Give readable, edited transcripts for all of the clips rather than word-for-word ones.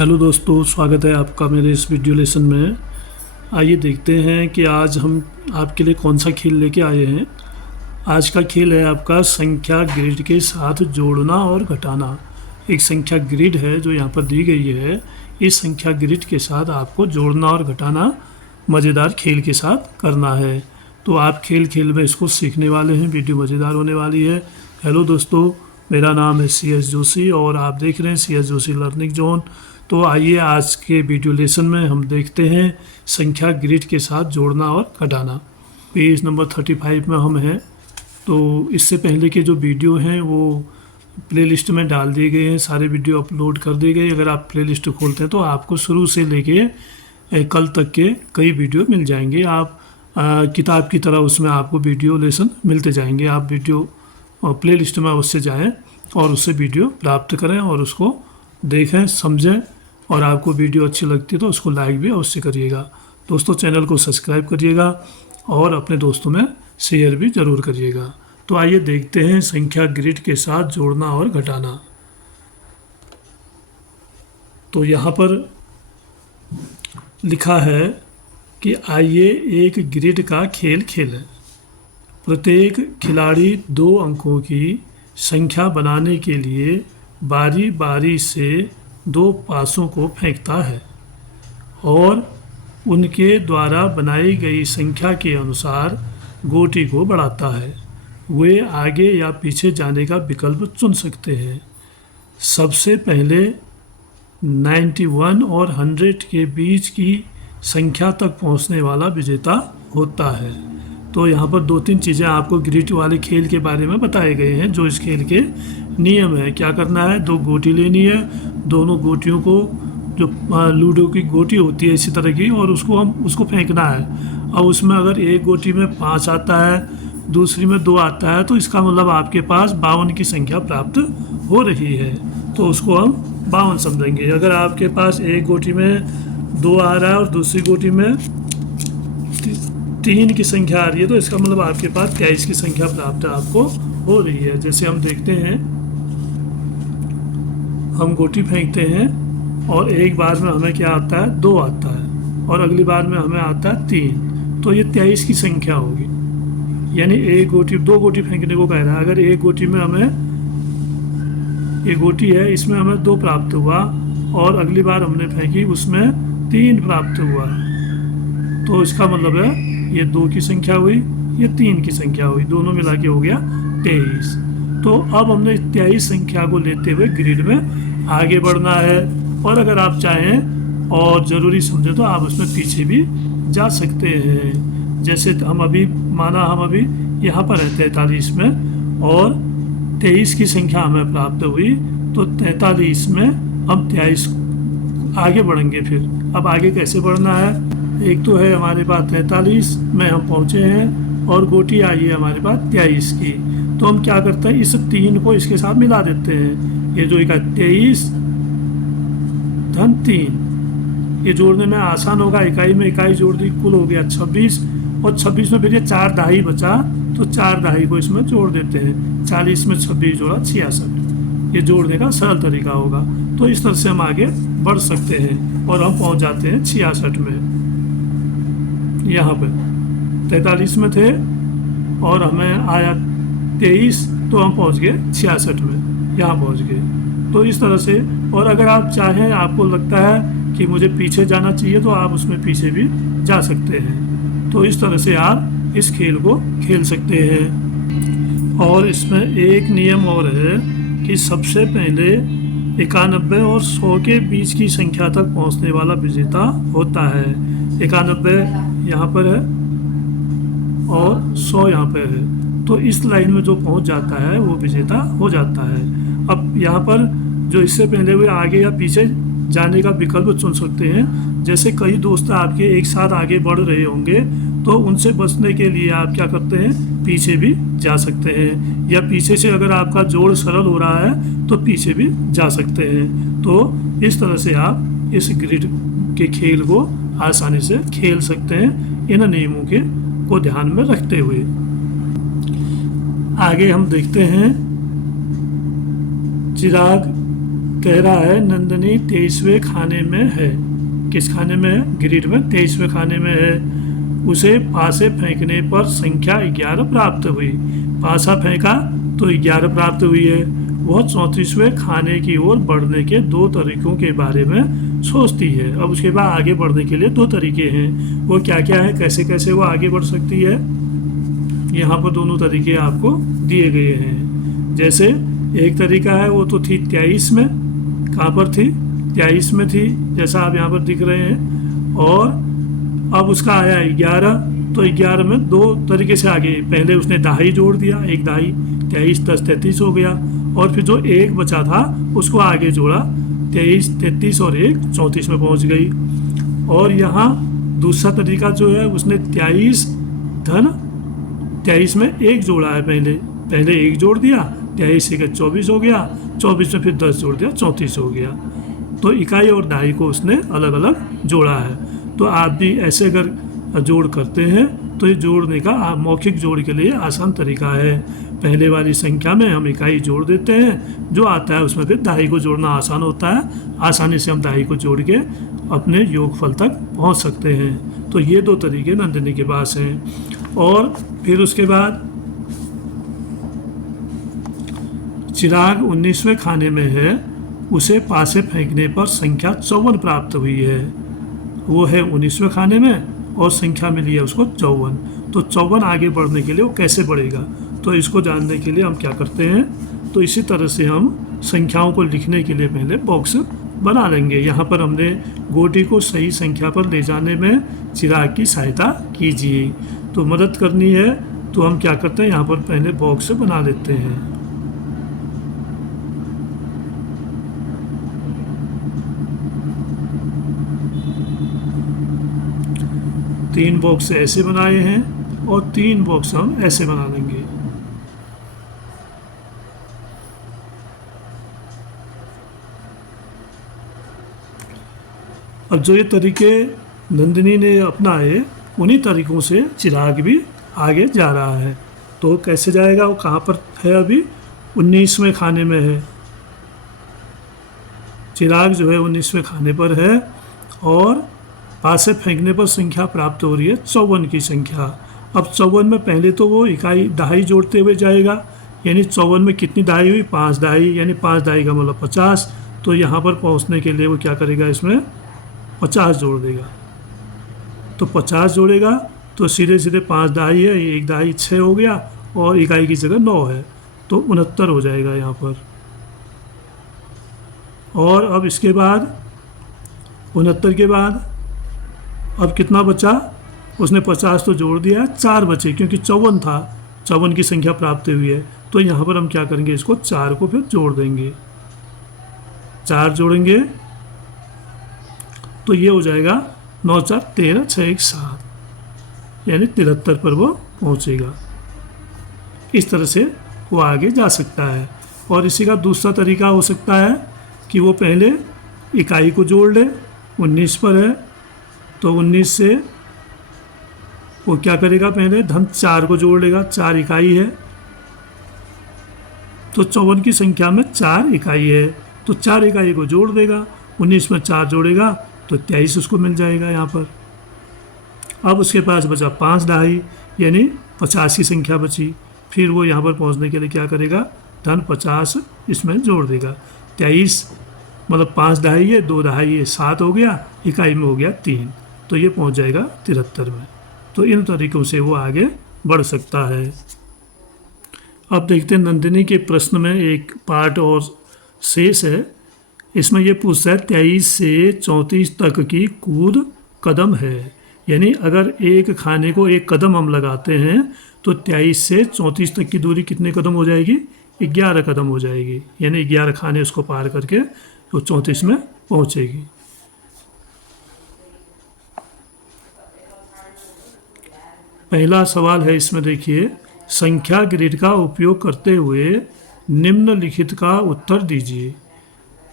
Hello दोस्तों, स्वागत है आपका मेरे इस वीडियो लेसन में। आइए देखते हैं कि आज हम आपके लिए कौन सा खेल लेके आए हैं। आज का खेल है आपका संख्या ग्रिड के साथ जोड़ना और घटाना। एक संख्या ग्रिड है जो यहाँ पर दी गई है। इस संख्या ग्रिड के साथ आपको जोड़ना और घटाना मज़ेदार खेल के साथ करना है। तो आप खेल खेल में इसको सीखने वाले हैं। वीडियो मज़ेदार होने वाली है। हेलो दोस्तों, मेरा नाम है CS जोशी और आप देख रहे हैं CS जोशी लर्निंग जोन। तो आइए आज के वीडियो लेसन में हम देखते हैं संख्या ग्रिड के साथ जोड़ना और घटाना। पेज नंबर 35 में हम हैं। तो इससे पहले के जो वीडियो हैं वो प्लेलिस्ट में डाल दिए गए हैं। सारे वीडियो अपलोड कर दिए गए। अगर आप प्लेलिस्ट खोलते हैं तो आपको शुरू से लेके कल तक के कई वीडियो मिल जाएंगे। आप किताब की तरह उसमें आपको वीडियो लेसन मिलते जाएंगे। आप वीडियो प्लेलिस्ट में अवश्य जाएं और उससे वीडियो प्राप्त करें और उसको देखें, समझें। और आपको वीडियो अच्छी लगती है तो उसको लाइक भी अवश्य करिएगा। दोस्तों, चैनल को सब्सक्राइब करिएगा और अपने दोस्तों में शेयर भी ज़रूर करिएगा। तो आइए देखते हैं संख्या ग्रिड के साथ जोड़ना और घटाना। तो यहाँ पर लिखा है कि आइए एक ग्रिड का खेल खेलें। प्रत्येक खिलाड़ी 2 अंकों की संख्या बनाने के लिए बारी बारी से 2 पासों को फेंकता है और उनके द्वारा बनाई गई संख्या के अनुसार गोटी को बढ़ाता है। वे आगे या पीछे जाने का विकल्प चुन सकते हैं। सबसे पहले 91 और 100 के बीच की संख्या तक पहुंचने वाला विजेता होता है। तो यहाँ पर 2-3 चीज़ें आपको ग्रिड वाले खेल के बारे में बताए गए हैं। जो इस खेल के नियम है, क्या करना है, 2 गोटी लेनी है। दोनों गोटियों को, जो लूडो की गोटी होती है इसी तरह की, और उसको फेंकना है। और उसमें अगर एक गोटी में 5 आता है, दूसरी में 2 आता है, तो इसका मतलब आपके पास 52 की संख्या प्राप्त हो रही है। तो उसको हम 52 समझेंगे। अगर आपके पास एक गोटी में 2 आ रहा है और दूसरी गोटी में 3 की संख्या आ रही है, तो इसका मतलब आपके पास 23 की संख्या प्राप्त आपको हो रही है। जैसे हम देखते हैं, हम गोटी फेंकते हैं और एक बार में हमें क्या आता है, 2 आता है, और अगली बार में हमें आता है 3। तो ये 23 की संख्या होगी। यानी 2 गोटी फेंकने को कह रहा है। अगर एक गोटी में हमें, ये गोटी है, इसमें हमें 2 प्राप्त हुआ और अगली बार हमने फेंकी उसमें 3 प्राप्त हुआ, तो इसका मतलब है ये 2 की संख्या हुई, ये 3 की संख्या हुई, दोनों मिला के हो गया 23। तो अब हमने 23 संख्या को लेते हुए ग्रिड में आगे बढ़ना है। और अगर आप चाहें और ज़रूरी समझे तो आप उसमें पीछे भी जा सकते हैं। जैसे हम अभी यहाँ पर है 43 में और 23 की संख्या हमें प्राप्त हुई, तो 43 में हम 23 आगे बढ़ेंगे। फिर अब आगे कैसे बढ़ना है, एक तो है हमारे पास 43 में हम पहुँचे हैं और गोटी आई है हमारे पास 23 की। तो हम क्या करते हैं, इस 3 को इसके साथ मिला देते हैं। ये जो 23 धन 3, ये जोड़ने में आसान होगा। इकाई में इकाई जोड़ दी, कुल हो गया 26, और 26 में फिर ये 4 दहाई बचा, तो 4 दहाई को इसमें जोड़ देते हैं। 40 में 26 जोड़ा 66। ये जोड़ने का सरल तरीका होगा। तो इस तरह से हम आगे बढ़ सकते हैं और हम पहुंच जाते हैं 66 में। यहाँ पे 43 में थे और हमें आया 23, तो हम पहुँच गए 66 में, यहाँ पहुँच गए। तो इस तरह से, और अगर आप चाहें, आपको लगता है कि मुझे पीछे जाना चाहिए, तो आप उसमें पीछे भी जा सकते हैं। तो इस तरह से आप इस खेल को खेल सकते हैं। और इसमें एक नियम और है कि सबसे पहले 91 और 100 के बीच की संख्या तक पहुँचने वाला विजेता होता है। 91 यहाँ पर है और 100 यहाँ पर है, तो इस लाइन में जो पहुंच जाता है वो विजेता हो जाता है। अब यहाँ पर जो इससे पहले हुए आगे या पीछे जाने का विकल्प चुन सकते हैं। जैसे कई दोस्त आपके एक साथ आगे बढ़ रहे होंगे, तो उनसे बचने के लिए आप क्या करते हैं, पीछे भी जा सकते हैं, या पीछे से अगर आपका जोड़ सरल हो रहा है तो पीछे भी जा सकते हैं। तो इस तरह से आप इस ग्रिड के खेल को आसानी से खेल सकते हैं, इन नियमों को ध्यान में रखते हुए। आगे हम देखते हैं चिराग कह रहा है नंदिनी 23वें खाने में है। किस खाने में है? ग्रिड में 23वें खाने में है। उसे पासे फेंकने पर संख्या 11 प्राप्त हुई। पासा फेंका तो 11 प्राप्त हुई है। वह 34वें खाने की ओर बढ़ने के 2 तरीकों के बारे में सोचती है। अब उसके बाद आगे बढ़ने के लिए 2 तरीके हैं। वो क्या क्या है, कैसे कैसे वो आगे बढ़ सकती है, यहाँ पर दोनों तरीके आपको दिए गए हैं। जैसे एक तरीका है, वो तो थी 23 में, कहाँ पर थी? 23 में थी, जैसा आप यहाँ पर दिख रहे हैं। और अब उसका आया 11, तो 11 में 2 तरीके से आगे। पहले उसने दहाई जोड़ दिया, एक दहाई, 23 10 33 हो गया। और फिर जो एक बचा था उसको आगे जोड़ा, 23 33 और 1 34 में पहुँच गई। और यहाँ दूसरा तरीका जो है, उसने 23 धन 23 में 1 जोड़ा है। पहले 1 जोड़ दिया, 23 से 24 हो गया, 24 में फिर 10 जोड़ दिया, 34 हो गया। तो इकाई और दहाई को उसने अलग अलग जोड़ा है। तो आप भी ऐसे अगर जोड़ करते हैं तो ये जोड़ने का मौखिक जोड़ के लिए आसान तरीका है। पहले वाली संख्या में हम इकाई जोड़ देते हैं, जो आता है उसमें फिर दहाई को जोड़ना आसान होता है। आसानी से हम दहाई को जोड़ के अपने योगफल तक पहुंच सकते हैं। तो ये 2 तरीके नंदिनी के पास हैं। और फिर उसके बाद चिराग 19वें खाने में है। उसे पासे फेंकने पर संख्या 54 प्राप्त हुई है। वो है 19वें खाने में और संख्या मिली है उसको 54। तो 54 आगे बढ़ने के लिए वो कैसे बढ़ेगा, तो इसको जानने के लिए हम क्या करते हैं, तो इसी तरह से हम संख्याओं को लिखने के लिए पहले बॉक्स बना लेंगे। यहाँ पर हमने गोटी को सही संख्या पर ले जाने में चिराग की सहायता कीजिए। तो मदद करनी है तो हम क्या करते हैं, यहाँ पर पहले बॉक्स बना लेते हैं। तीन बॉक्स ऐसे बनाए हैं और 3 बॉक्स हम ऐसे बना लेंगे। अब जो ये तरीके नंदिनी ने अपनाए, उन्हीं तरीकों से चिराग भी आगे जा रहा है। तो कैसे जाएगा, वो कहाँ पर है? अभी 19वें खाने में है। चिराग जो है 19वें खाने पर है और पासे फेंकने पर संख्या प्राप्त हो रही है 54 की संख्या। अब 54 में पहले तो वो इकाई दहाई जोड़ते हुए जाएगा, यानी 54 में कितनी दहाई हुई? 5 दहाई, यानी 5 दहाई का मतलब 50। तो यहाँ पर पहुँचने के लिए वो क्या करेगा, इसमें 50 जोड़ देगा। तो 50 जोड़ेगा तो सीधे सीधे 5 दहाई है, 1 दहाई 6 हो गया और इकाई की जगह 9 है, तो 69 हो जाएगा यहाँ पर। और अब इसके बाद 69 के बाद अब कितना बचा? उसने 50 तो जोड़ दिया, 4 बचे, क्योंकि 54 था, 54 की संख्या प्राप्त हुई है। तो यहाँ पर हम क्या करेंगे, इसको 4 को फिर जोड़ देंगे। 4 जोड़ेंगे तो ये हो जाएगा 9 4 13 6 1 7, यानी 73 पर वो पहुँचेगा। इस तरह से वो आगे जा सकता है। और इसी का दूसरा तरीका हो सकता है कि वो पहले इकाई को जोड़ ले। 19 पर है तो 19 से वो क्या करेगा, पहले धन 4 को जोड़ लेगा। 4 इकाई है तो 54 की संख्या में 4 इकाई है, तो 4 इकाई को जोड़ देगा। 19 में 4 जोड़ेगा तो 23 उसको मिल जाएगा यहाँ पर। अब उसके पास बचा 5 दहाई, यानी 50 की संख्या बची। फिर वो यहाँ पर पहुँचने के लिए क्या करेगा, धन 50 इसमें जोड़ देगा। 23 मतलब 5 दहाई है, 2 दहाई है, 7 हो गया, इकाई में हो गया 3, तो ये पहुँच जाएगा 73 में। तो इन तरीक़ों से वो आगे बढ़ सकता है। अब देखते हैं नंदिनी के प्रश्न में एक पार्ट और शेष है। इसमें ये पूछता है 23 से 34 तक की कूद कदम है, यानी अगर एक खाने को एक कदम हम लगाते हैं तो 23 से 34 तक की दूरी कितने कदम हो जाएगी? 11 कदम हो जाएगी, यानी 11 खाने उसको पार करके तो 34 में पहुंचेगी। पहला सवाल है इसमें, देखिए, संख्या ग्रिड का उपयोग करते हुए निम्नलिखित का उत्तर दीजिए।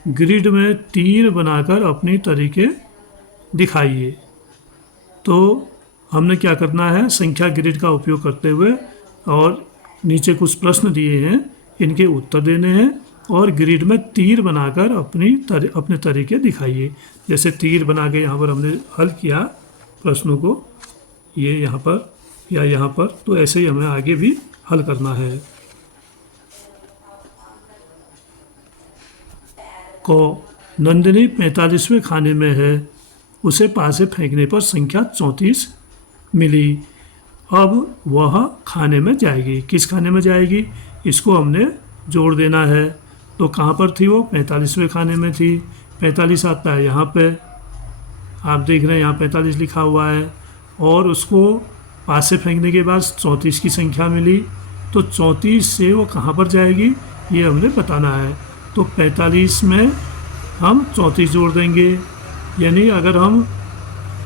ग्रिड में तीर बनाकर अपनी तरीके दिखाइए। तो हमने क्या करना है, संख्या ग्रिड का उपयोग करते हुए और नीचे कुछ प्रश्न दिए हैं, इनके उत्तर देने हैं और ग्रिड में तीर बनाकर अपने तरीके दिखाइए। जैसे तीर बना के यहाँ पर हमने हल किया प्रश्नों को, ये यहाँ पर या यहाँ पर, तो ऐसे ही हमें आगे भी हल करना है। को नंदिनी 45वें खाने में है, उसे पासे फेंकने पर संख्या 34 मिली। अब वह खाने में जाएगी। किस खाने में जाएगी? इसको हमने जोड़ देना है। तो कहाँ पर थी वो? 45वें खाने में थी। 45 आता है यहाँ पे, आप देख रहे हैं यहाँ 45 लिखा हुआ है। और उसको पास से फेंकने के बाद 34 की संख्या मिली, तो 34 से वो कहाँ पर जाएगी ये हमने बताना है। तो 45 में हम 34 जोड़ देंगे, यानी अगर हम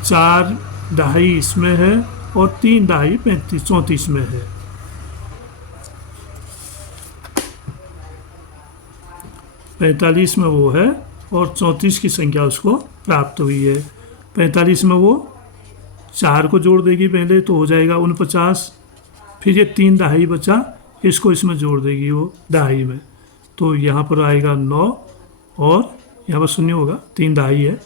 4 दहाई इसमें है और 3 दहाई 34 में है। पैंतालीस में वो है और 34 की संख्या उसको प्राप्त हुई है। 45 में वो 4 को जोड़ देगी पहले, तो हो जाएगा 49। फिर ये 3 दहाई बचा, इसको इसमें जोड़ देगी वो दहाई में, तो यहाँ पर आएगा 9 और यहाँ पर शून्य होगा, 3 दहाई है,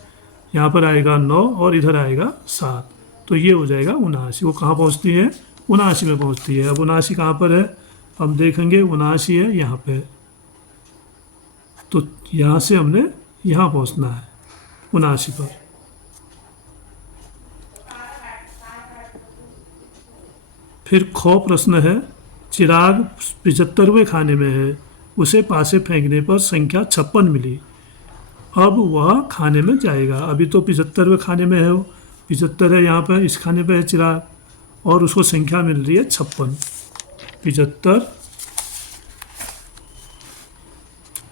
यहाँ पर आएगा 9 और इधर आएगा 7, तो ये हो जाएगा 79। वो कहाँ पहुँचती है? 79 में पहुँचती है। अब 79 कहाँ पर है? हम देखेंगे 79 है यहाँ पे, तो यहाँ से हमने यहाँ पहुँचना है 79 पर। फिर खो प्रश्न है, चिराग 75वें खाने में है, उसे पासे फेंकने पर संख्या 56 मिली। अब वह खाने में जाएगा। अभी तो 75वें खाने में है, वो 75 है यहाँ पर, इस खाने पे है चिराग, और उसको संख्या मिल रही है 56।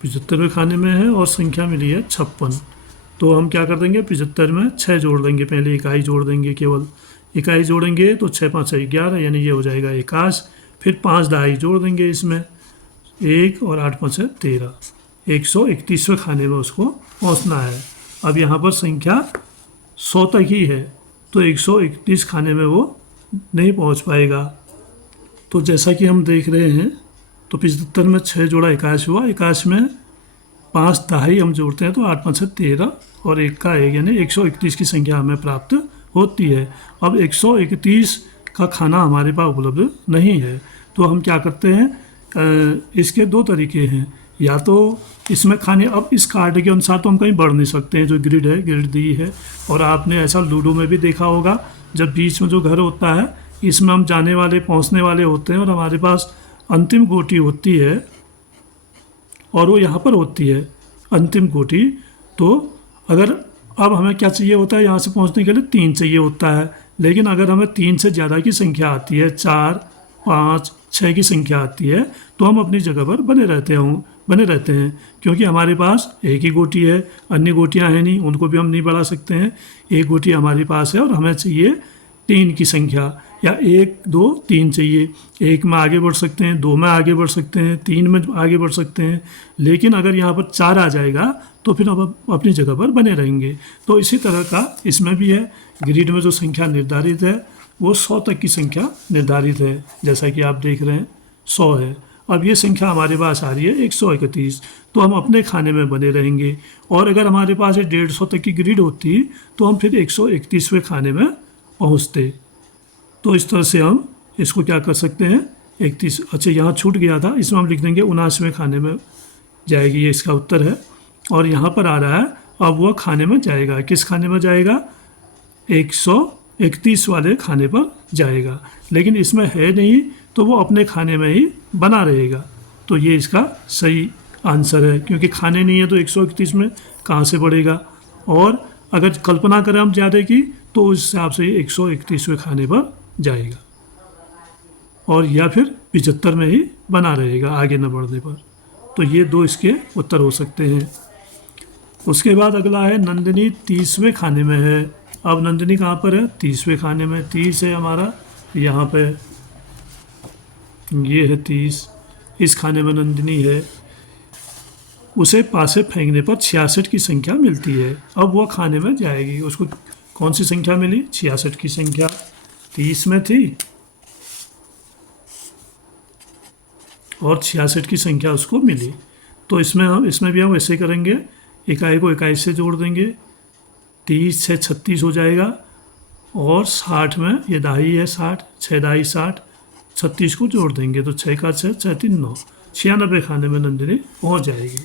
75वें खाने में है और संख्या मिली है 56। तो हम क्या कर देंगे? 75 में 6 जोड़ देंगे, पहले इकाई जोड़ देंगे, केवल इकाई जोड़ेंगे तो 6 5 11, यानी ये हो जाएगा 21। फिर 5 दहाई जोड़ देंगे इसमें, 1 और 8 5 13, 131वें खाने में उसको पहुंचना है। अब यहाँ पर संख्या 100 तक ही है, तो 131 खाने में वो नहीं पहुंच पाएगा। तो जैसा कि हम देख रहे हैं, तो 75 में 6 जोड़ा 21 हुआ, 21 में 5 दहाई हम जोड़ते हैं तो 8 5 13 और 1 का 1, यानी 131 की संख्या हमें प्राप्त होती है। अब 131 का खाना हमारे पास उपलब्ध नहीं है, तो हम क्या करते हैं? इसके 2 तरीके हैं, या तो इसमें खाने, अब इस कार्ड के अनुसार तो हम कहीं बढ़ नहीं सकते हैं, जो ग्रिड है, ग्रिड दी है। और आपने ऐसा लूडो में भी देखा होगा, जब बीच में जो घर होता है, इसमें हम जाने वाले पहुंचने वाले होते हैं और हमारे पास अंतिम गोटी होती है, और वो यहाँ पर होती है अंतिम गोटी। तो अगर अब हमें क्या चाहिए होता है? यहाँ से पहुँचने के लिए 3 चाहिए होता है, लेकिन अगर हमें 3 से ज़्यादा की संख्या आती है, 4 5 6 की संख्या आती है, तो हम अपनी जगह पर बने रहते हैं, क्योंकि हमारे पास एक ही गोटी है, अन्य गोटियां हैं नहीं, उनको भी हम नहीं बढ़ा सकते हैं। एक गोटी हमारे पास है और हमें चाहिए 3 की संख्या, या 1 2 3 चाहिए। 1 में आगे बढ़ सकते हैं, 2 में आगे बढ़ सकते हैं, 3 में आगे बढ़ सकते हैं, लेकिन अगर यहाँ पर 4 आ जाएगा तो फिर हम अपनी जगह पर बने रहेंगे। तो इसी तरह का इसमें भी है, ग्रिड में जो संख्या निर्धारित है वो 100 तक की संख्या निर्धारित है, जैसा कि आप देख रहे हैं 100 है। अब ये संख्या हमारे पास आ रही है 131, तो हम अपने खाने में बने रहेंगे। और अगर हमारे पास 150 तक की ग्रिड होती तो हम फिर 131वें खाने में पहुँचते। तो इस तरह से हम इसको क्या कर सकते हैं? 31, अच्छा यहाँ छूट गया था, इसमें हम लिख देंगे 79वें खाने में जाएगी, ये इसका उत्तर है। और यहाँ पर आ रहा है, अब वह खाने में जाएगा। किस खाने में जाएगा? 131 वाले खाने पर जाएगा, लेकिन इसमें है नहीं, तो वो अपने खाने में ही बना रहेगा। तो ये इसका सही आंसर है, क्योंकि खाने नहीं है तो 131 में कहाँ से बढ़ेगा। और अगर कल्पना करें हम ज़्यादा की, तो उस हिसाब से 131वें खाने पर जाएगा, और या फिर 75 में ही बना रहेगा आगे न बढ़ने पर। तो ये 2 इसके उत्तर हो सकते हैं। उसके बाद अगला है, नंदिनी 30वें खाने में है। अब नंदिनी कहाँ पर है? 30वें खाने में। 30 है हमारा यहाँ पे, ये है 30, इस खाने में नंदिनी है। उसे पासे फेंकने पर 66 की संख्या मिलती है। अब वह खाने में जाएगी। उसको कौन सी संख्या मिली? 66 की संख्या 30 में थी और 66 की संख्या उसको मिली। तो इसमें भी हम वैसे करेंगे, इकाई को इकाई से जोड़ देंगे, 30 से 36 हो जाएगा, और 60 में ये दाही है 60, 6 दाही 60, 36 को जोड़ देंगे तो 6 का 6, 6 3 9, 96 खाने में नंदिनी पहुंच जाएगी।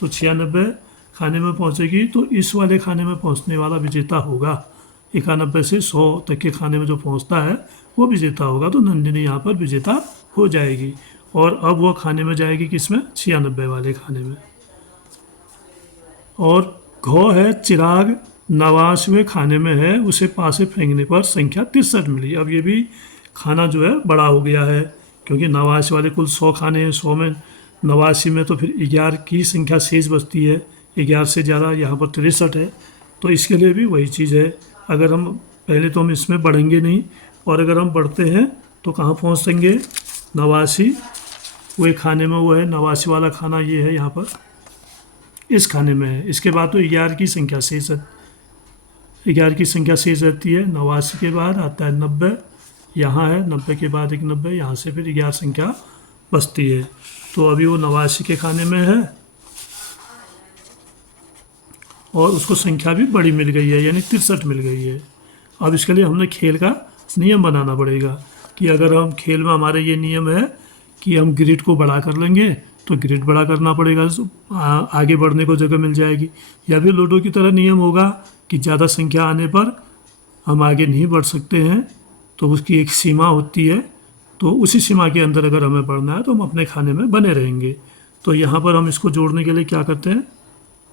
तो 96 खाने में पहुंचेगी तो इस वाले खाने में पहुंचने वाला विजेता होगा। 91 से 100 तक के खाने में जो पहुंचता है वो विजेता होगा, तो नंदिनी यहाँ पर विजेता हो जाएगी। और अब वो खाने में जाएगी किसमें, 96 वाले खाने में। और घौ है चिराग 89वें खाने में है, उसे पासे फेंकने पर संख्या 63 मिली। अब ये भी खाना जो है बड़ा हो गया है, क्योंकि 89 वाले कुल 100 खाने हैं, 100 में 89 में तो फिर 11 की संख्या शेष बचती है, 11 से ज़्यादा यहाँ पर 63 है। तो इसके लिए भी वही चीज़ है, अगर हम पहले तो हम इसमें बढ़ेंगे नहीं, और अगर हम बढ़ते हैं तो कहाँ पहुँचेंगे, 89 वो खाने में, वो है 89 वाला खाना, ये है यहाँ पर इस खाने में है। इसके बाद तो 11 की संख्या शेष है, 11 की संख्या शेष रहती है। 89 के बाद आता है 90, यहाँ है 90 के बाद एक 90, यहाँ से फिर 11 संख्या बचती है। तो अभी वो 89 के खाने में है और उसको संख्या भी बड़ी मिल गई है, यानी 63 मिल गई है। अब इसके लिए हमने खेल का नियम बनाना पड़ेगा कि अगर हम खेल में, हमारे ये नियम है कि हम ग्रिड को बड़ा कर लेंगे तो ग्रिड बड़ा करना पड़ेगा, आगे बढ़ने को जगह मिल जाएगी। या फिर लूडो की तरह नियम होगा कि ज़्यादा संख्या आने पर हम आगे नहीं बढ़ सकते हैं, तो उसकी एक सीमा होती है, तो उसी सीमा के अंदर अगर हमें बढ़ना है तो हम अपने खाने में बने रहेंगे। तो यहाँ पर हम इसको जोड़ने के लिए क्या करते हैं,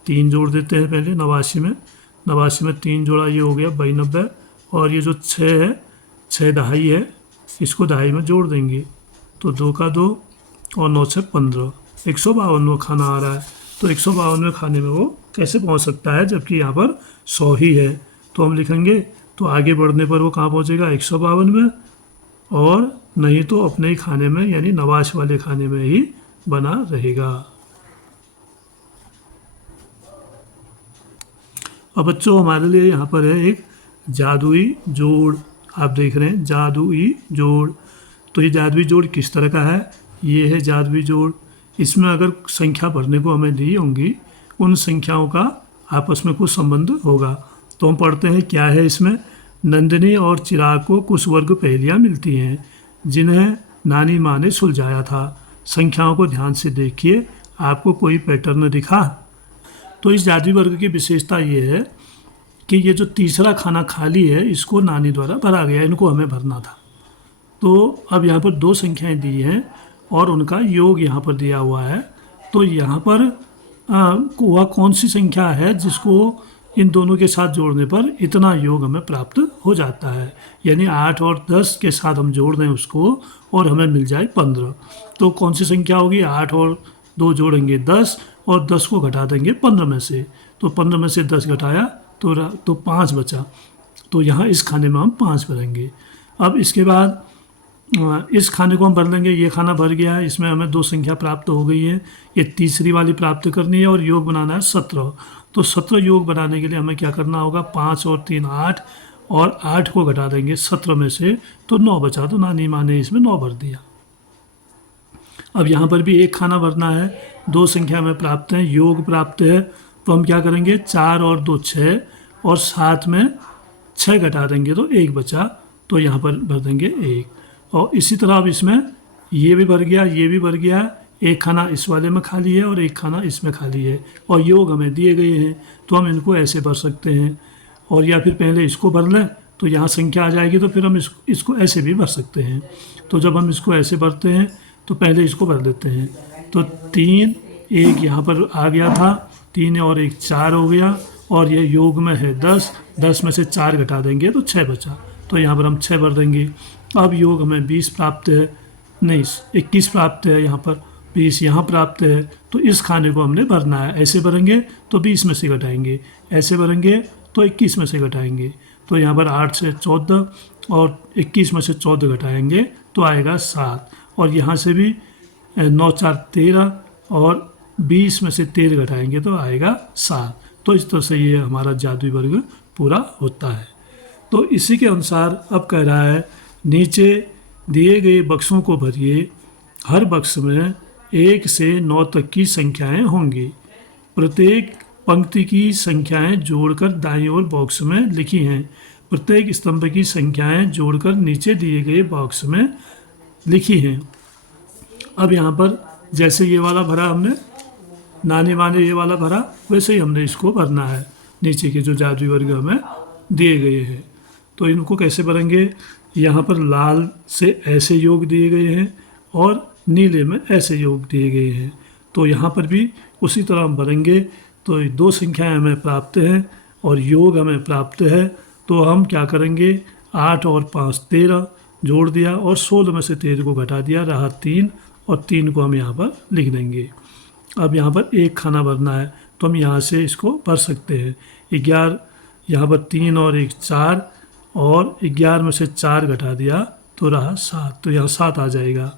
3 जोड़ देते हैं पहले 89 में 3 जोड़ा, ये हो गया 92, और ये जो 6 है, 6 दहाई है, इसको दहाई में जोड़ देंगे तो 2 का 2 और 9 से 15, 152वां खाना आ रहा है। तो 152वें खाने में वो कैसे पहुंच सकता है, जबकि यहाँ पर 100 ही है। तो हम लिखेंगे, तो आगे बढ़ने पर वो कहाँ पहुंचेगा, 152 में, और नहीं तो अपने ही खाने में, यानी 89 वाले खाने में ही बना रहेगा। अब बच्चों हमारे लिए यहाँ पर है एक जादुई जोड़, आप देख रहे हैं जादुई जोड़। तो ये जादुई जोड़ किस तरह का है, ये है जादुई जोड़। इसमें अगर संख्या भरने को हमें दी होंगी, उन संख्याओं का आपस में कुछ संबंध होगा। तो हम पढ़ते हैं क्या है इसमें, नंदिनी और चिराग को कुछ वर्ग पहेलियाँ मिलती हैं जिन्हें नानी माँ ने सुलझाया था। संख्याओं को ध्यान से देखिए, आपको कोई पैटर्न दिखा। तो इस जादुई वर्ग की विशेषता ये है कि ये जो तीसरा खाना खाली है, इसको नानी द्वारा भरा गया, इनको हमें भरना था। तो अब यहाँ पर 2 संख्याएं दी हैं और उनका योग यहाँ पर दिया हुआ है। तो यहाँ पर वह कौन सी संख्या है जिसको इन दोनों के साथ जोड़ने पर इतना योग हमें प्राप्त हो जाता है, यानी 8 और 10 के साथ हम जोड़ दें उसको और हमें मिल जाए 15। तो कौन सी संख्या होगी, 8 और 2 जोड़ेंगे 10, और 10 को घटा देंगे 15 में से, तो 15 में से 10 घटाया तो 5 बचा। तो यहाँ इस खाने में हम 5 भरेंगे। अब इसके बाद इस खाने को हम भर लेंगे, ये खाना भर गया है, इसमें हमें 2 संख्या प्राप्त हो गई है, ये तीसरी वाली प्राप्त करनी है और योग बनाना है 17। तो 17 योग बनाने के लिए हमें क्या करना होगा, 5 और 3 8, और 8 को घटा देंगे 17 में से तो 9 बचा। तो नानी माँ ने इसमें 9 भर दिया। अब यहाँ पर भी एक खाना भरना है, 2 संख्या हमें प्राप्त है, योग प्राप्त है, तो हम क्या करेंगे, 4 और 2 6, और 7 में 6 घटा देंगे तो 1 बचा, तो यहाँ पर भर देंगे 1। और इसी तरह अब इसमें ये भी भर गया, ये भी भर गया, एक खाना इस वाले में खाली है और एक खाना इसमें खाली है, और योग हमें दिए गए हैं, तो हम इनको ऐसे भर सकते हैं। और या फिर पहले इसको भर लें तो यहाँ संख्या आ जाएगी, तो फिर हम इसको ऐसे भी भर सकते हैं। तो जब हम इसको ऐसे भरते हैं तो पहले इसको भर देते हैं, तो 3 1 यहाँ पर आ गया था, 3 और 1 4 हो गया, और ये योग में है 10, 10 में से 4 घटा देंगे तो 6 बचा, तो यहाँ पर हम 6 भर देंगे। अब योग हमें 20 प्राप्त है, नहीं 21 प्राप्त है, यहाँ पर 20 यहाँ प्राप्त है, तो इस खाने को हमने भरना है। ऐसे भरेंगे तो 20 में से घटाएंगे, ऐसे भरेंगे तो 21 में से घटाएंगे, तो यहाँ पर 8 से 14 और 21 में से 14 घटाएंगे तो आएगा 7, और यहाँ से भी 9 4 13 और 20 में से 13 घटाएंगे तो आएगा 7। तो इस तरह से ये हमारा जादुई वर्ग पूरा होता है। तो इसी के अनुसार अब कह रहा है, नीचे दिए गए बक्सों को भरिए, हर बक्स में 1 से 9 तक की संख्याएं होंगी। प्रत्येक पंक्ति की संख्याएं जोड़कर दाईं ओर बॉक्स में लिखी हैं। प्रत्येक स्तंभ की संख्याएं जोड़कर नीचे दिए गए बॉक्स में लिखी हैं। अब यहाँ पर जैसे ये वाला भरा हमने, नानी माने ये वाला भरा, वैसे ही हमने इसको भरना है। नीचे के जो जादुई वर्ग हमें दिए गए हैं, तो इनको कैसे भरेंगे? यहाँ पर लाल से ऐसे योग दिए गए हैं और नीले में ऐसे योग दिए गए हैं, तो यहाँ पर भी उसी तरह हम भरेंगे। तो 2 संख्याएं हमें प्राप्त हैं और योग हमें प्राप्त है, तो हम क्या करेंगे? 8 और 5 13 जोड़ दिया और 16 में से 13 को घटा दिया, रहा 3, और 3 को हम यहाँ पर लिख देंगे। अब यहाँ पर 1 खाना भरना है, तो हम यहाँ से इसको भर सकते हैं। 11, यहाँ पर 3 और 1 4, और 11 में से 4 घटा दिया तो रहा 7, तो यहाँ 7 आ जाएगा।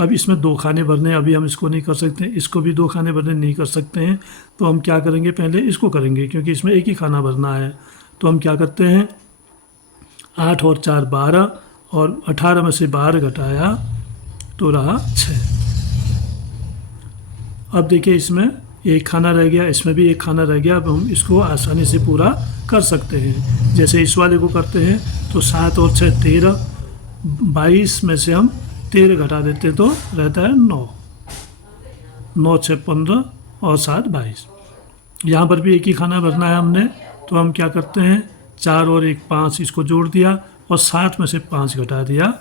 अब इसमें 2 खाने भरने, अभी हम इसको नहीं कर सकते, इसको भी 2 खाने भरने नहीं कर सकते हैं, तो हम क्या करेंगे? पहले इसको करेंगे, क्योंकि इसमें 1 ही खाना भरना है। तो हम क्या करते हैं? 8 और 4 12, और 18 में से 12 घटाया तो रहा 6। अब देखिए इसमें 1 खाना रह गया, इसमें भी 1 खाना रह गया। अब हम इसको आसानी से पूरा कर सकते हैं। जैसे इस वाले को करते हैं, तो 7 और 6 13, 22 में से हम 13 घटा देते हैं तो रहता है 9, 9 6 15 और 7 22। यहाँ पर भी 1 ही खाना भरना है हमने, तो हम क्या करते हैं? 4 और 1 5, इसको जोड़ दिया और 7 में से 5 घटा दिया,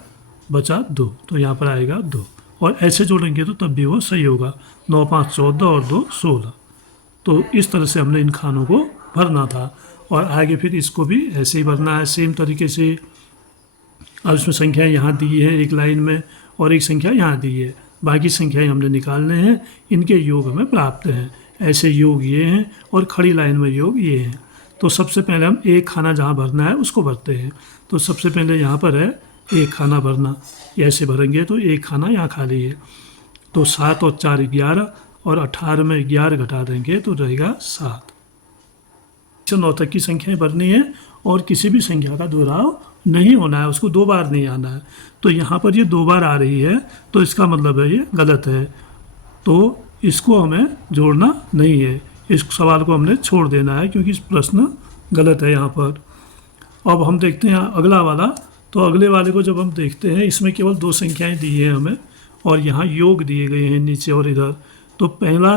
बचा 2, तो यहाँ पर आएगा 2। और ऐसे जोड़ेंगे तो तब भी वो सही होगा। 9 5 14 और 2 16। तो इस तरह से हमने इन खानों को भरना था, और आगे फिर इसको भी ऐसे ही भरना है सेम तरीके से। अब इसमें संख्याएं यहाँ दी है एक लाइन में, और एक संख्या यहाँ दी है, बाकी संख्याएं हमने निकालने हैं, इनके योग हमें प्राप्त हैं। ऐसे योग ये हैं और खड़ी लाइन में योग ये हैं। तो सबसे पहले हम 1 खाना जहाँ भरना है उसको भरते हैं। तो सबसे पहले यहाँ पर है 1 खाना भरना, ऐसे भरेंगे तो 1 खाना यहाँ खाली है। तो 7 और 4 11, और 18 में 11 घटा देंगे तो रहेगा 7। 9 तक की संख्याएं भरनी है, और किसी भी संख्या का दोहराव नहीं होना है, उसको 2 बार नहीं आना है। तो यहाँ पर ये 2 बार आ रही है, तो इसका मतलब है ये गलत है, तो इसको हमें जोड़ना नहीं है। इस सवाल को हमने छोड़ देना है, क्योंकि इस प्रश्न गलत है यहाँ पर। अब हम देखते हैं अगला वाला। तो अगले वाले को जब हम देखते हैं, इसमें केवल 2 संख्याएं दी हैं हमें, और यहाँ योग दिए गए हैं नीचे और इधर। तो पहला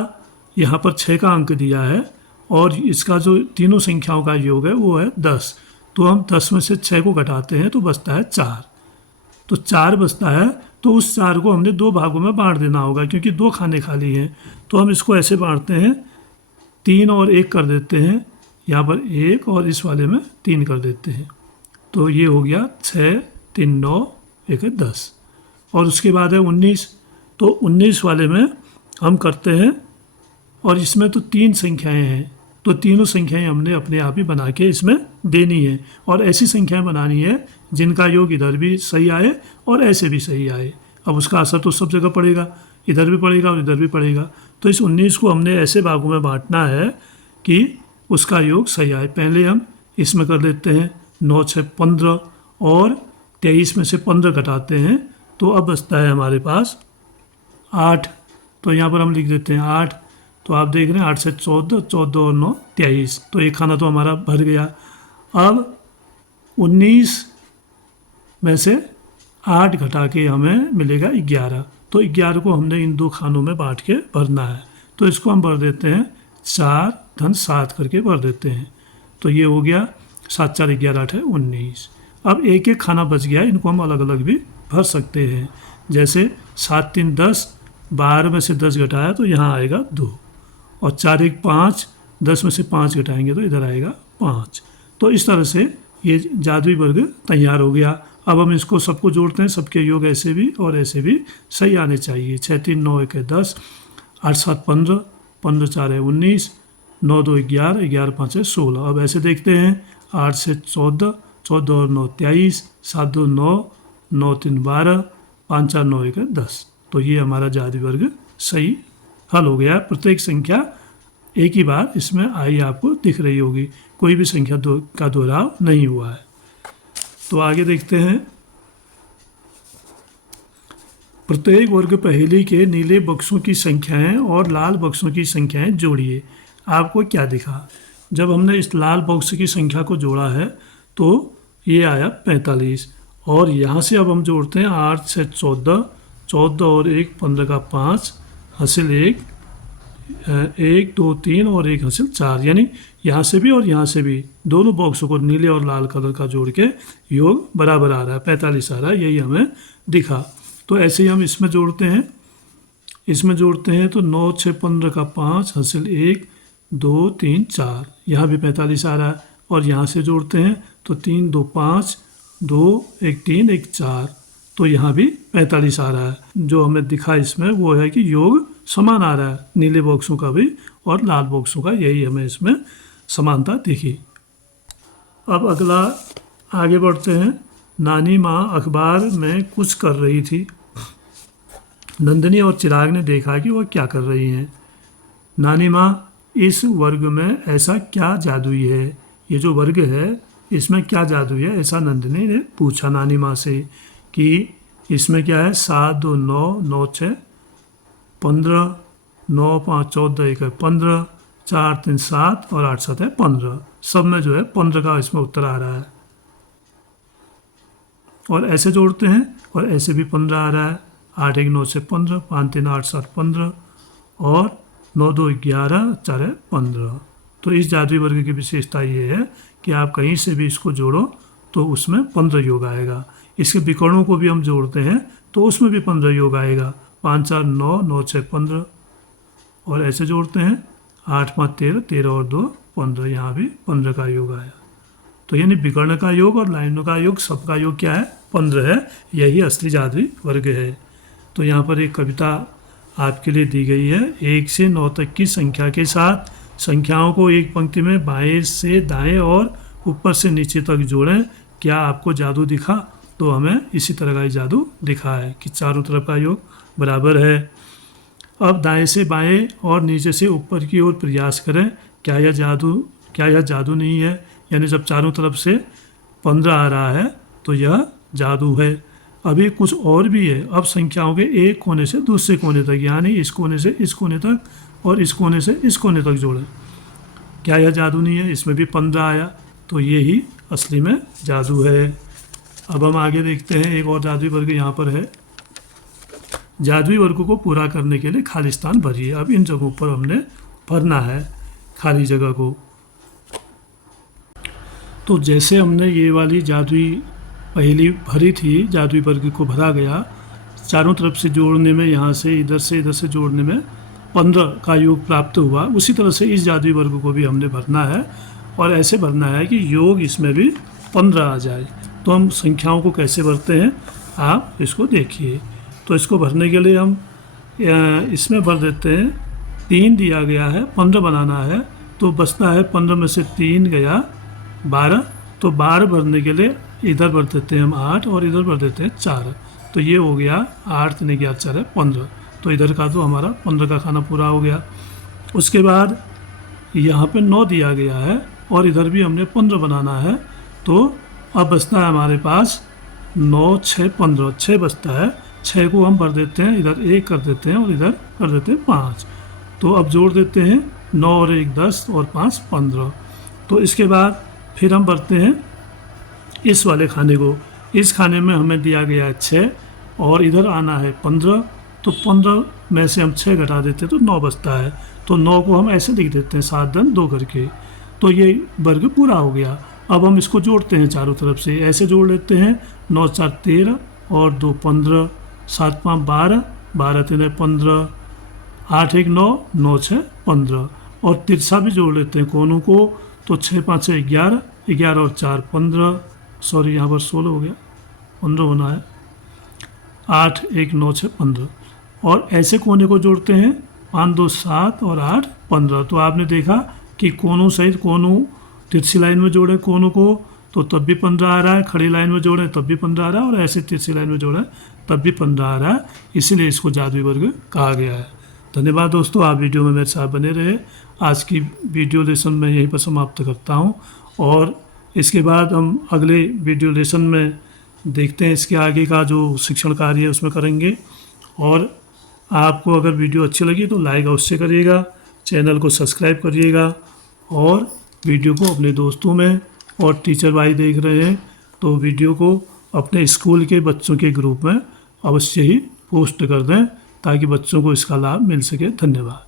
यहाँ पर 6 का अंक दिया है, और इसका जो तीनों संख्याओं का योग है वो है 10। तो हम 10 में से 6 को घटाते हैं तो बचता है 4। तो 4 बचता है, तो उस 4 को हमने 2 भागों में बांट देना होगा, क्योंकि 2 खाने खाली हैं। तो हम इसको ऐसे बांटते हैं, 3 और 1 कर देते हैं, यहाँ पर 1 और इस वाले में 3 कर देते हैं। तो ये हो गया 6 3 9 1 10। और उसके बाद है 19। तो 19 वाले में हम करते हैं, और इसमें तो 3 संख्याएं हैं, तो तीनों संख्याएं हमने अपने आप ही बना के इसमें देनी है। और ऐसी संख्याएं बनानी है जिनका योग इधर भी सही आए और ऐसे भी सही आए। अब उसका असर तो सब जगह पड़ेगा, इधर भी पड़ेगा और इधर भी पड़ेगा। तो इस 19 को हमने ऐसे भागों में बांटना है कि उसका योग सही आए। पहले हम इसमें कर लेते हैं 9 6 15, और 23 में से 15 घटाते हैं, तो अब बचता है हमारे पास 8। तो यहाँ पर हम लिख देते हैं 8। तो आप देख रहे हैं 8 से 14, 14 और 9 23। तो एक खाना तो हमारा भर गया। अब 19 में से 8 घटा के हमें मिलेगा 11। तो 11 को हमने इन 2 खानों में बांट के भरना है। तो इसको हम भर देते हैं 4 धन 7 करके भर देते हैं। तो ये हो गया 7 4 11 8 है 19। अब एक एक खाना बच गया, इनको हम अलग अलग भी भर सकते हैं। जैसे 7 3 10, 12 में से 10 घटाया तो यहाँ आएगा 2, और 4 1 5, 10 में से 5 घटाएंगे तो इधर आएगा 5। तो इस तरह से ये जादुई वर्ग तैयार हो गया। अब हम इसको सबको जोड़ते हैं, सबके योग ऐसे भी और ऐसे भी सही आने चाहिए। 6 3 9 1 10, 8 7 15, 15 4 है 19, 9 2 11, 11 5 है 16। अब ऐसे देखते हैं 8 से 14, 14 और 9 23, 7 2 9, 9 3 12, 5 4 9 1 10। तो ये हमारा जादुई वर्ग सही हल हो गया। प्रत्येक संख्या एक ही बार इसमें आई आपको दिख रही होगी, कोई भी संख्या का दोहराव नहीं हुआ है। तो आगे देखते हैं। प्रत्येक वर्ग पहेली के नीले बक्सों की संख्याएं और लाल बक्सों की संख्याएं जोड़िए। आपको क्या दिखा? जब हमने इस लाल बॉक्स की संख्या को जोड़ा है तो ये आया 45, और यहाँ से अब हम जोड़ते हैं 8 से 14, 14 और 1 15 का 5, हासिल 1, 1 2 3 और 1 हासिल 4, यानी यहाँ से भी और यहाँ से भी दोनों बॉक्सों को नीले और लाल कलर का जोड़ के योग बराबर आ रहा है, 45 आ रहा है, यही हमें दिखा। तो ऐसे ही हम इसमें जोड़ते हैं, तो 9 6 15 का 5 हासिल 1 2 3 4, यहाँ भी 45 आ रहा है। और यहाँ से जोड़ते हैं तो 3 2 5 2 1 3 1 4, तो यहाँ भी 45 आ रहा है। जो हमें दिखा इसमें वो है कि योग समान आ रहा है, नीले बॉक्सों का भी और लाल बॉक्सों का, यही हमें इसमें समानता दिखी। अब अगला आगे बढ़ते हैं। नानी माँ अखबार में कुछ कर रही थी। नंदिनी और चिराग ने देखा कि वह क्या कर रही हैं। नानी माँ, इस वर्ग में ऐसा क्या जादुई है? ये जो वर्ग है इसमें क्या जादू है, ऐसा नंदिनी ने पूछा नानी माँ से कि इसमें क्या है। 7 2 9 9 6 15, 9 5 14 1 15, 4 3 7 और 8 7 है 15, सब में जो है 15 का इसमें उत्तर आ रहा है। और ऐसे जोड़ते हैं और ऐसे भी 15 आ रहा है। 8 1 9 से 15, 5 3 8 7 15 और 9 2 11 4 है 15। तो इस जादुई वर्ग की विशेषता ये है कि आप कहीं से भी इसको जोड़ो तो उसमें 15 योग आएगा। इसके विकर्णों को भी हम जोड़ते हैं तो उसमें भी 15 योग आएगा। 5 4 9 9 6 15, और ऐसे जोड़ते हैं 8 5 13 13 और 2 15, यहाँ भी 15 का योग आया। तो यानी विकर्ण का योग और लाइनों का योग, सबका योग क्या है? 15 है। यही असली जादुई वर्ग है। तो यहाँ पर एक कविता आपके लिए दी गई है। 1 से 9 तक की संख्या के साथ संख्याओं को एक पंक्ति में बाएं से दाएं और ऊपर से नीचे तक जोड़ें। क्या आपको जादू दिखा? तो हमें इसी तरह का ही जादू दिखा है कि चारों तरफ का योग बराबर है। अब दाएं से बाएं और नीचे से ऊपर की ओर प्रयास करें। क्या यह जादू नहीं है? यानी जब चारों तरफ से 15 आ रहा है तो यह जादू है। अभी कुछ और भी है। अब संख्याओं के एक कोने से दूसरे कोने तक, यानी इस कोने से इस कोने तक और इस कोने से इस कोने तक जोड़ें। क्या यह जादू नहीं है? इसमें भी 15 आया, तो ये ही असली में जादू है। अब हम आगे देखते हैं, एक और जादुई वर्ग यहाँ पर है। जादुई वर्ग को पूरा करने के लिए खाली स्थान भरिए। अब इन जगहों पर हमने भरना है खाली जगह को। तो जैसे हमने ये वाली जादुई पहेली भरी थी, जादुई वर्ग को भरा गया, चारों तरफ से जोड़ने में, यहाँ से इधर से जोड़ने में 15 का योग प्राप्त हुआ। उसी तरह से इस जादुई वर्ग को भी हमने भरना है, और ऐसे भरना है कि योग इसमें भी 15 आ जाए। तो हम संख्याओं को कैसे भरते हैं आप इसको देखिए। तो इसको भरने के लिए हम इसमें भर देते हैं। 3 दिया गया है, 15 बनाना है, तो बचता है 15 में से 3 गया 12। तो 12 भरने के लिए इधर भर देते हैं हम 8 और इधर भर देते हैं 4। तो ये हो गया 8 3 11 4 है 15। तो इधर का तो हमारा 15 का खाना पूरा हो गया। उसके बाद यहाँ पे 9 दिया गया है और इधर भी हमने 15 बनाना है। तो अब बचता है हमारे पास 9 6 15, 6 बचता है। 6 को हम भर देते हैं, इधर 1 कर देते हैं और इधर कर देते हैं 5। तो अब जोड़ देते हैं 9 और 1 10 और 5 15। तो इसके बाद फिर हम भरते हैं इस वाले खाने को। इस खाने में हमें दिया गया है 6 और इधर आना है 15। तो 15 में से हम 6 घटा देते हैं तो 9 बचता है। तो 9 को हम ऐसे लिख देते हैं 7 धन 2 करके। तो ये वर्ग पूरा हो गया। अब हम इसको जोड़ते हैं चारों तरफ से, ऐसे जोड़ लेते हैं। 9 4 13 और 2 15, 7 5 12, 12 3 15, 8 1 9, 9 6 15। और तिरछा भी जोड़ लेते हैं कोनों को। तो 6 5 6 11, 11 और 4 15, सॉरी यहाँ पर 16 हो गया, 15 होना है। 8 1 9 6 15। और ऐसे कोने को जोड़ते हैं 5 2 7 और 8 15। तो आपने देखा कि कोनों सहित कोनों तिरछी लाइन में जोड़े कोनों को तो तब भी 15 आ रहा है, खड़ी लाइन में जोड़े तब भी 15 आ रहा है, और ऐसे तिरछी लाइन में जोड़े तब भी 15 आ रहा है। इसीलिए इसको जादुई वर्ग कहा गया है। धन्यवाद दोस्तों, आप वीडियो में मेरे साथ बने रहे। आज की वीडियो लेसन मैं यहीं पर समाप्त करता हूँ, और इसके बाद हम अगले वीडियो लेसन में देखते हैं इसके आगे का जो शिक्षण कार्य है उसमें करेंगे। और आपको अगर वीडियो अच्छी लगी तो लाइक अवश्य करिएगा, चैनल को सब्सक्राइब करिएगा और वीडियो को अपने दोस्तों में, और टीचर भाई देख रहे हैं तो वीडियो को अपने स्कूल के बच्चों के ग्रुप में अवश्य ही पोस्ट कर दें ताकि बच्चों को इसका लाभ मिल सके। धन्यवाद।